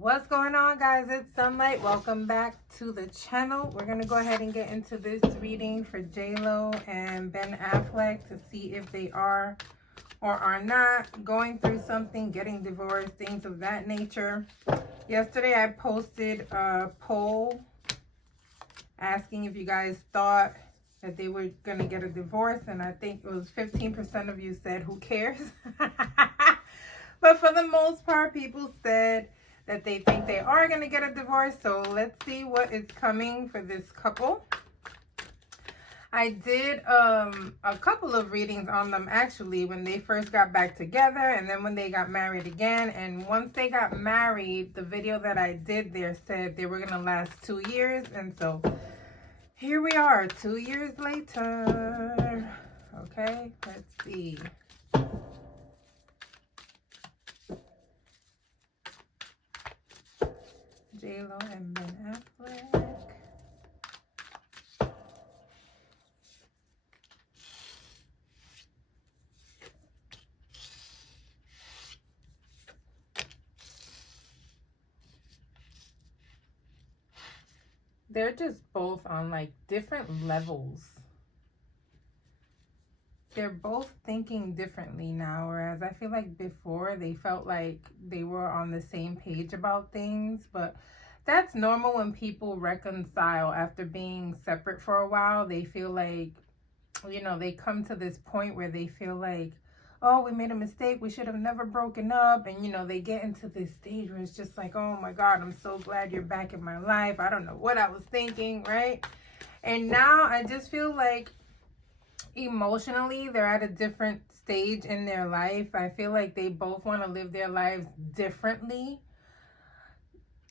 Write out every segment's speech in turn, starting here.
What's going on, guys? It's Sunlight. Welcome back to the channel. We're going to go ahead and get into this reading for J-Lo and Ben Affleck to see if they are or are not going through something, getting divorced, things of that nature. Yesterday, I posted a poll asking if you guys thought that they were going to get a divorce, and I think it was 15% of you said, who cares? But for the most part, people said that they think they are going to get a divorce. So let's see what is coming for this couple. I did a couple of readings on them actually when they first got back together and then when they got married again. And once they got married, the video that I did there said they were going to last 2 years. And so here we are 2 years later. Okay, let's see. J-Lo and Ben Affleck. They're just both on like different levels. They're both thinking differently now, whereas I feel like before they felt like they were on the same page about things. But that's normal when people reconcile after being separate for a while. They feel like, you know, they come to this point where they feel like, oh, we made a mistake, we should have never broken up. And, you know, they get into this stage where it's just like, oh my God, I'm so glad you're back in my life. I don't know what I was thinking, right? And now I just feel like emotionally they're at a different stage in their life. I feel like they both want to live their lives differently.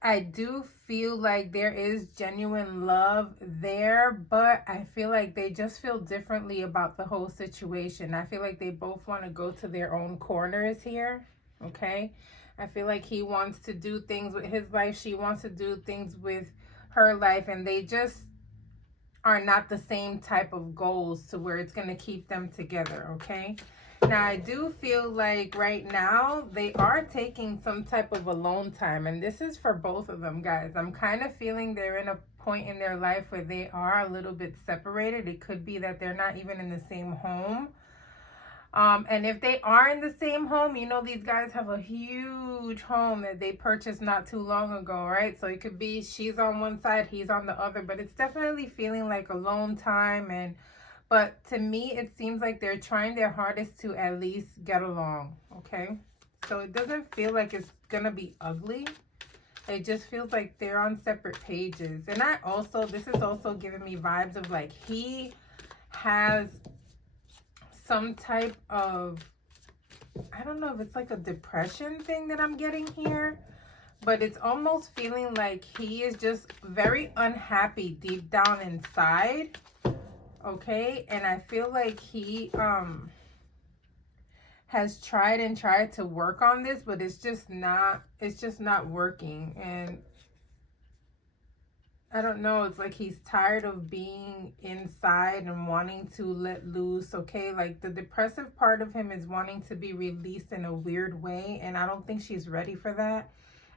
I do feel like there is genuine love there, but I feel like they just feel differently about the whole situation. I feel like they both want to go to their own corners here, okay? I feel like he wants to do things with his life, she wants to do things with her life, and they just are not the same type of goals to where it's going to keep them together, okay? Now, I do feel like right now they are taking some type of alone time, and this is for both of them, guys. I'm kind of feeling they're in a point in their life where they are a little bit separated. It could be that they're not even in the same home. And if they are in the same home, you know, these guys have a huge home that they purchased not too long ago, right? So it could be she's on one side, he's on the other, but it's definitely feeling like alone time. But to me, it seems like they're trying their hardest to at least get along, okay? So it doesn't feel like it's gonna be ugly. It just feels like they're on separate pages. And this is also giving me vibes of like he has some type of, I don't know if it's like a depression thing that I'm getting here, but it's almost feeling like he is just very unhappy deep down inside, okay? And I feel like he has tried to work on this, but it's just not working. And I don't know, it's like he's tired of being inside and wanting to let loose, okay? Like the depressive part of him is wanting to be released in a weird way, and I don't think she's ready for that.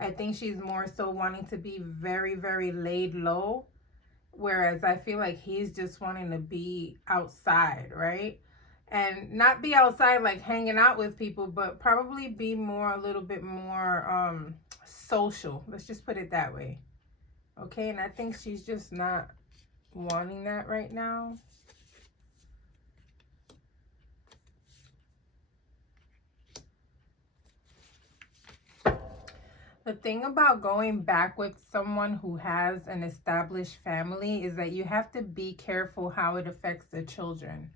I think she's more so wanting to be very, very laid low, whereas I feel like he's just wanting to be outside, right? And not be outside like hanging out with people, but probably be a little bit more social. Let's just put it that way. Okay, and I think she's just not wanting that right now. The thing about going back with someone who has an established family is that you have to be careful how it affects the children.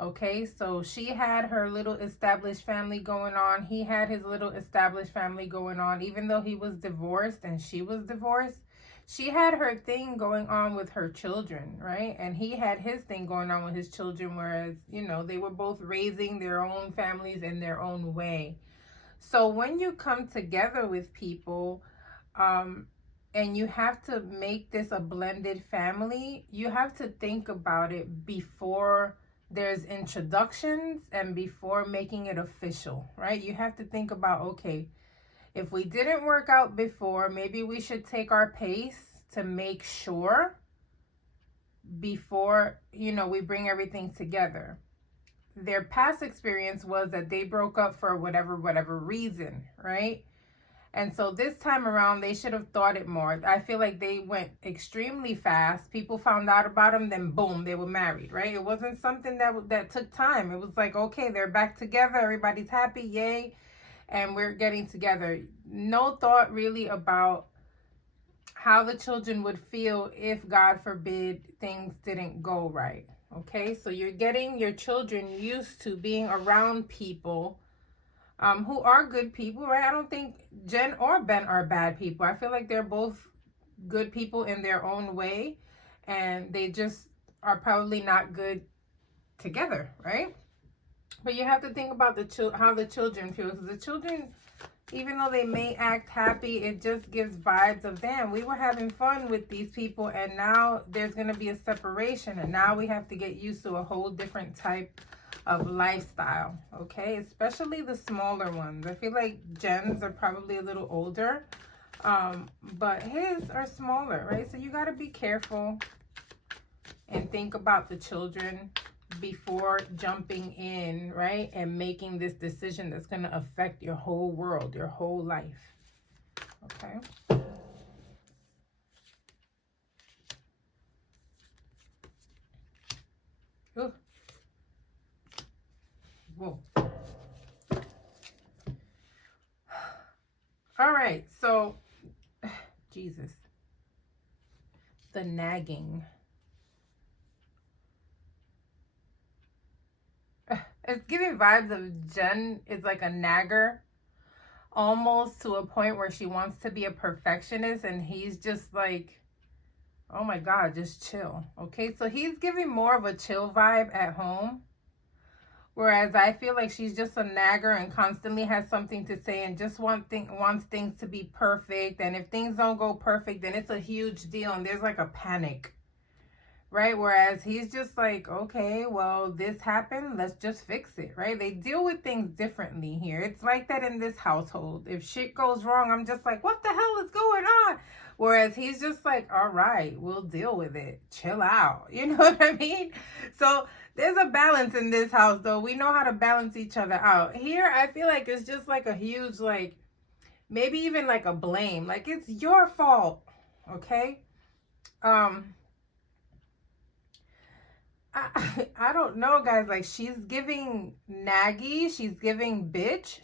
Okay, so she had her little established family going on. He had his little established family going on. Even though he was divorced and she was divorced, she had her thing going on with her children, right? And he had his thing going on with his children, whereas, you know, they were both raising their own families in their own way. So when you come together with people, and you have to make this a blended family, you have to think about it before there's introductions and before making it official, right? You have to think about, okay, If we didn't work out before, maybe we should take our pace to make sure before, we bring everything together. Their past experience was that they broke up for whatever reason, right? And so this time around, they should have thought it more. I feel like they went extremely fast. People found out about them, then boom, they were married, right? It wasn't something that took time. It was like, okay, they're back together. Everybody's happy, yay. And we're getting together. No thought really about how the children would feel if, God forbid, things didn't go right. Okay, so you're getting your children used to being around people who are good people, right? I don't think Jen or Ben are bad people. I feel like they're both good people in their own way, and they just are probably not good together, right? But you have to think about how the children feel, because the children, even though they may act happy, it just gives vibes of, damn, we were having fun with these people, and now there's going to be a separation, and now we have to get used to a whole different type of lifestyle, okay? Especially the smaller ones. I feel like Jen's are probably a little older, but his are smaller, right? So you got to be careful and think about the children before jumping in, right? And making this decision that's going to affect your whole world, your whole life, okay? Ooh. Whoa. All right, so Jesus, the nagging. It's giving vibes of Jen is like a nagger, almost to a point where she wants to be a perfectionist, and he's just like, oh my God, just chill. Okay, so he's giving more of a chill vibe at home. Whereas I feel like she's just a nagger and constantly has something to say and just wants things to be perfect. And if things don't go perfect, then it's a huge deal and there's like a panic, right? Whereas he's just like, okay, well, this happened, let's just fix it, right? They deal with things differently here. It's like that in this household. If shit goes wrong, I'm just like, what the hell is going on? Whereas he's just like, all right, we'll deal with it. Chill out. You know what I mean? So there's a balance in this house, though. We know how to balance each other out. Here, I feel like it's just like a huge, like, maybe even like a blame. Like, it's your fault, okay? I don't know, guys. Like, she's giving naggy. She's giving bitch.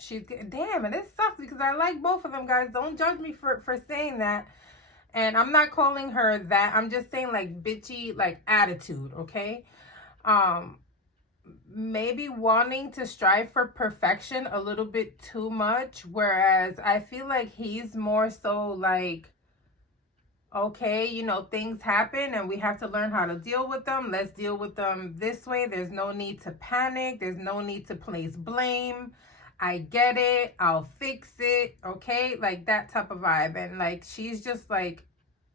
Damn, and it sucks because I like both of them, guys. Don't judge me for saying that. And I'm not calling her that. I'm just saying, like, bitchy, like, attitude, okay? Maybe wanting to strive for perfection a little bit too much, whereas I feel like he's more so like, okay, things happen and we have to learn how to deal with them. Let's deal with them this way. There's no need to panic. There's no need to place blame. I get it. I'll fix it. Okay, like that type of vibe. And like she's just like,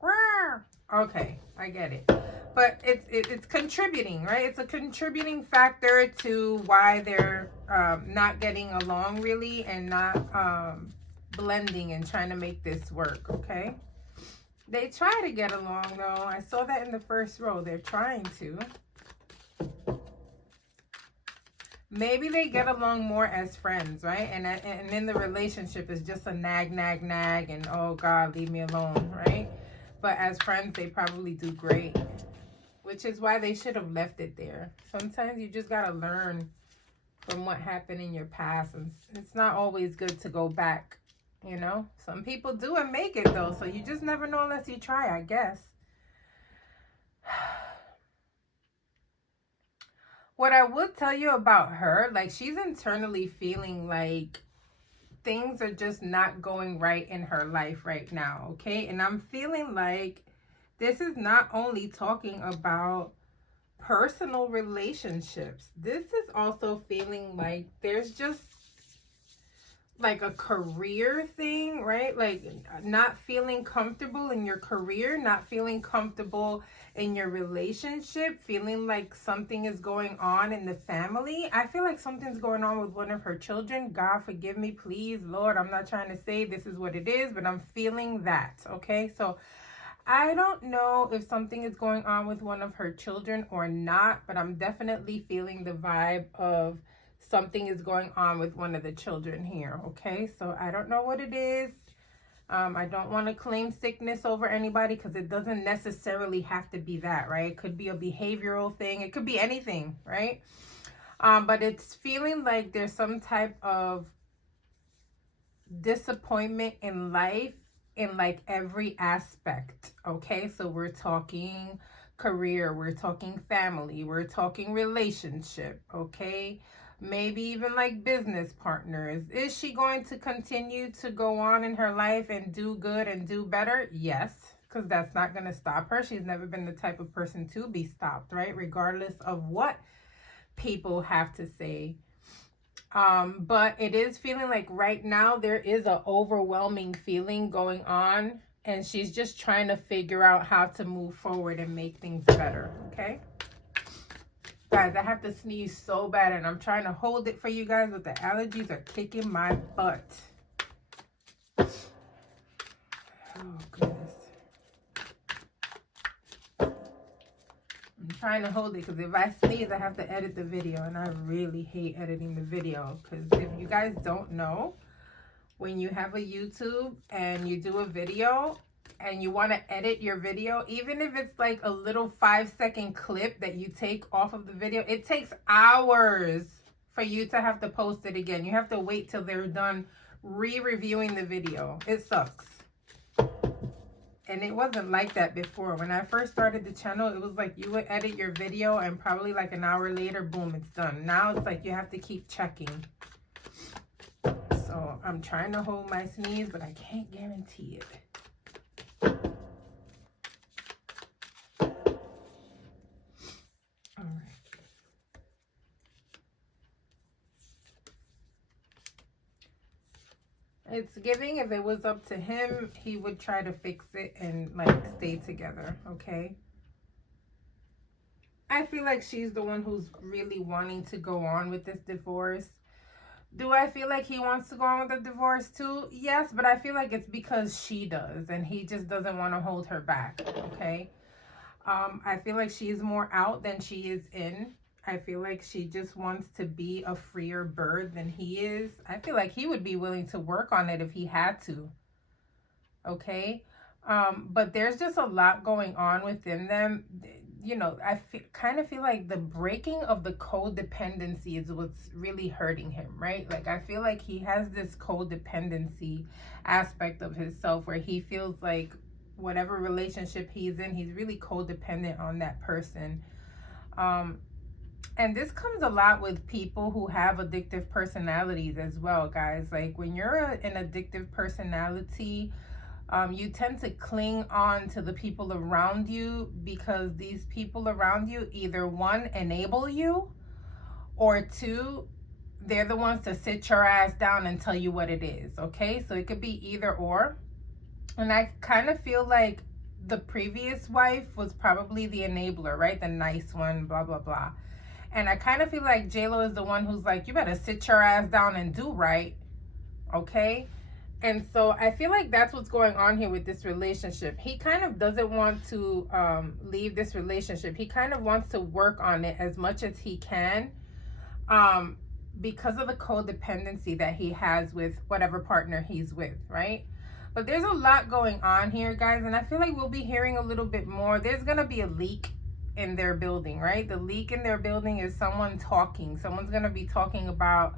Rawr. Okay, I get it. But it's contributing, right? It's a contributing factor to why they're not getting along really and not blending and trying to make this work, okay? They try to get along, though. I saw that in the first row. They're trying to. Maybe they get along more as friends, right? And in the relationship, it's just a nag, and, oh, God, leave me alone, right? But as friends, they probably do great, which is why they should have left it there. Sometimes you just got to learn from what happened in your past. And it's not always good to go back, Some people do and make it, though. So you just never know unless you try, I guess. What I would tell you about her, like, she's internally feeling like things are just not going right in her life right now, okay? And I'm feeling like this is not only talking about personal relationships. This is also feeling like there's just like a career thing, right? Like not feeling comfortable in your career, not feeling comfortable in your relationship, feeling like something is going on in the family. I feel like something's going on with one of her children. God forgive me, please, Lord. I'm not trying to say this is what it is, but I'm feeling that, okay? So I don't know if something is going on with one of her children or not, but I'm definitely feeling the vibe of something is going on with one of the children here, okay? So I don't know what it is. I don't want to claim sickness over anybody because it doesn't necessarily have to be that, right? It could be a behavioral thing. It could be anything, right? But it's feeling like there's some type of disappointment in life in like every aspect, okay? So we're talking career, we're talking family, we're talking relationship, okay? Maybe even like business partners. Is she going to continue to go on in her life and do good and do better? Yes, because that's not going to stop her. She's never been the type of person to be stopped, right? Regardless of what people have to say. But it is feeling like right now there is an overwhelming feeling going on, and she's just trying to figure out how to move forward and make things better, okay? Guys, I have to sneeze so bad, and I'm trying to hold it for you guys, but the allergies are kicking my butt. Oh, goodness. I'm trying to hold it because if I sneeze, I have to edit the video, and I really hate editing the video because if you guys don't know, when you have a YouTube and you do a video and you want to edit your video, even if it's like a little 5-second clip that you take off of the video, it takes hours for you to have to post it again. You have to wait till they're done re-reviewing the video. It sucks. And it wasn't like that before. When I first started the channel, it was like you would edit your video and probably like an hour later, boom, it's done. Now it's like you have to keep checking. So I'm trying to hold my sneeze, but I can't guarantee it. All right. It's giving, if it was up to him, he would try to fix it and like stay together, okay? I feel like she's the one who's really wanting to go on with this divorce. Do I feel like he wants to go on with the divorce too? Yes, but I feel like it's because she does and he just doesn't want to hold her back, okay? I feel like she's more out than she is in. I feel like she just wants to be a freer bird than he is. I feel like he would be willing to work on it if he had to, okay? But there's just a lot going on within them. You know, I kind of feel like the breaking of the codependency is what's really hurting him, right? Like, I feel like he has this codependency aspect of himself where he feels like whatever relationship he's in, he's really codependent on that person. And this comes a lot with people who have addictive personalities as well, guys. Like, when you're an addictive personality, you tend to cling on to the people around you because these people around you either, one, enable you, or two, they're the ones to sit your ass down and tell you what it is, okay? So it could be either or. And I kind of feel like the previous wife was probably the enabler, right? The nice one, blah, blah, blah. And I kind of feel like J-Lo is the one who's like, you better sit your ass down and do right, okay? And so I feel like that's what's going on here with this relationship. He kind of doesn't want to leave this relationship. He kind of wants to work on it as much as he can because of the codependency that he has with whatever partner he's with, right? But there's a lot going on here, guys, and I feel like we'll be hearing a little bit more. There's going to be a leak in their building, right? The leak in their building is someone talking. Someone's going to be talking about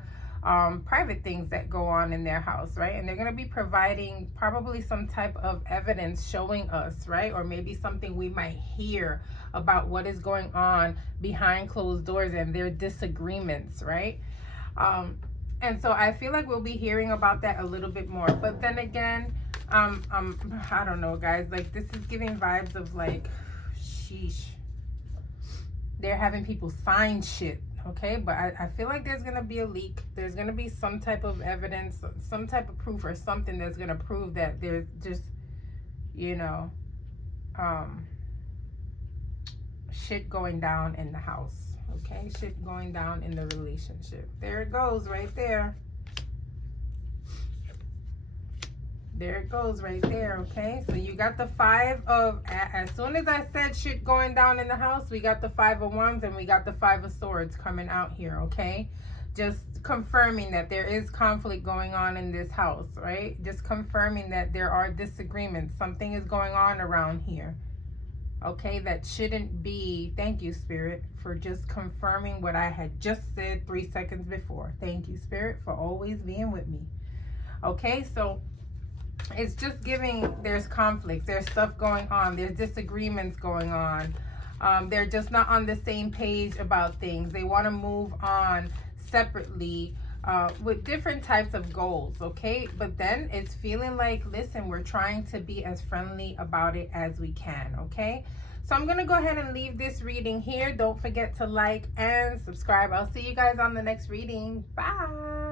private things that go on in their house, right? And they're going to be providing probably some type of evidence showing us, right? Or maybe something we might hear about what is going on behind closed doors and their disagreements, right? And so I feel like we'll be hearing about that a little bit more. But then again, I don't know, guys. Like, this is giving vibes of like, sheesh. They're having people sign shit. Okay, but I feel like there's going to be a leak. There's going to be some type of evidence, some type of proof or something that's going to prove that there's just, you know, shit going down in the house. Okay, shit going down in the relationship. There it goes right there. There it goes right there, okay? So you got the 5 of, as soon as I said shit going down in the house, we got the 5 of Wands and we got the 5 of Swords coming out here, okay? Just confirming that there is conflict going on in this house, right? Just confirming that there are disagreements. Something is going on around here, okay? That shouldn't be. Thank you, Spirit, for just confirming what I had just said 3 seconds before. Thank you, Spirit, for always being with me. Okay, so it's just giving there's conflicts, there's stuff going on, there's disagreements going on. They're just not on the same page about things. They want to move on separately with different types of goals, okay? But then it's feeling like, listen, we're trying to be as friendly about it as we can, okay? So I'm going to go ahead and leave this reading here. Don't forget to like and subscribe. I'll see you guys on the next reading. Bye.